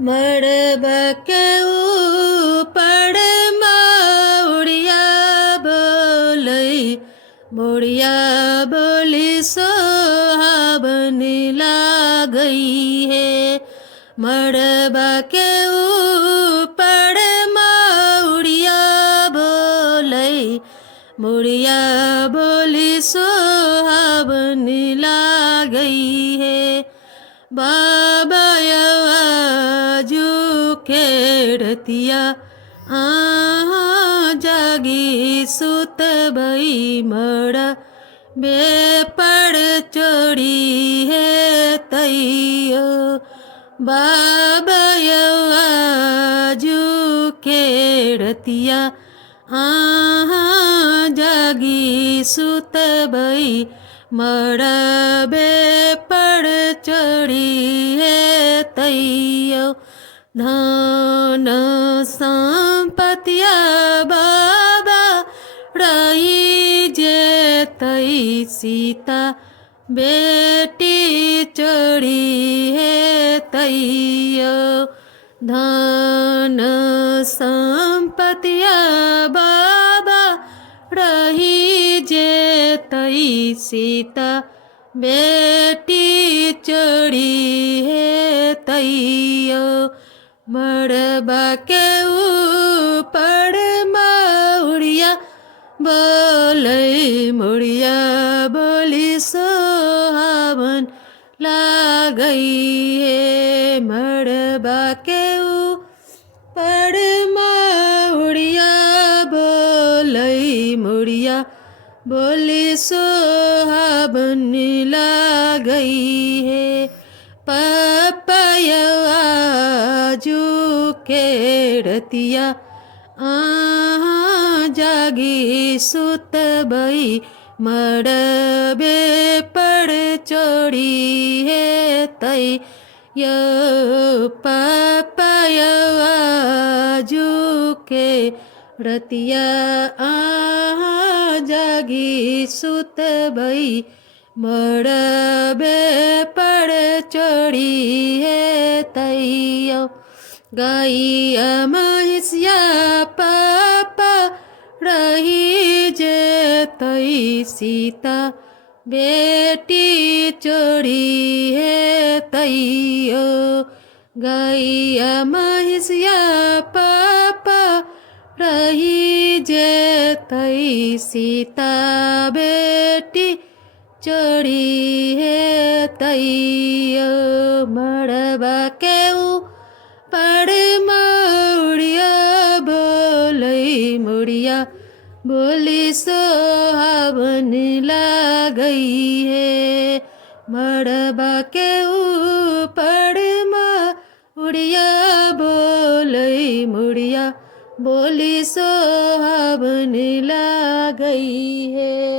मड़बा के ऊपर मौड़िया बोलै बुढ़िया बोली सोहाबन लागई है। मड़बा के ऊपर मौड़िया बोलै बुढ़िया बोली सोहाबन लागई है। बाबा आजू खेड़तिया जागी सुत भई मड़ा बेपड़ चोड़ी है तैयो। बाबा आजू खेड़तिया जागी सुत भई मड़ा बेपड़ चढ़ी है तैयो। धन संपतिया बाबा रही जे तई सीता बेटी चढ़ी है तैयो। धन संपतिया बाबा रही जे तई सीता बेटी चढ़ी है तैयो। मड़बा के ऊपर मौड़िया बोलै मुड़िया बोली सोहाबन लागई है। मड़बा के ऊपर मौड़िया बोलै मुड़िया बोली सोहाबन लागई है। पपया आजू खेड़तिया जागी सुत भई मड़बे पड़ चढ़ी है तैयो। पपया आजू खेड़तिया जागी सुत भई मड़बे पड़ चढ़ी है तैयो। गैया महिषिया पापा रही जे तई सीता बेटी चढ़ी है तैयो। गैया महिषिया पापा रही जे तई सीता बेटी चढ़ी है तैयो। मड़बा के ऊपर मौड़िया बोलै मुड़िया बोली सोहाबन लागई है। मड़बा के ऊपर मौड़िया बोलै मुड़िया बोली सोहाबन लागई है।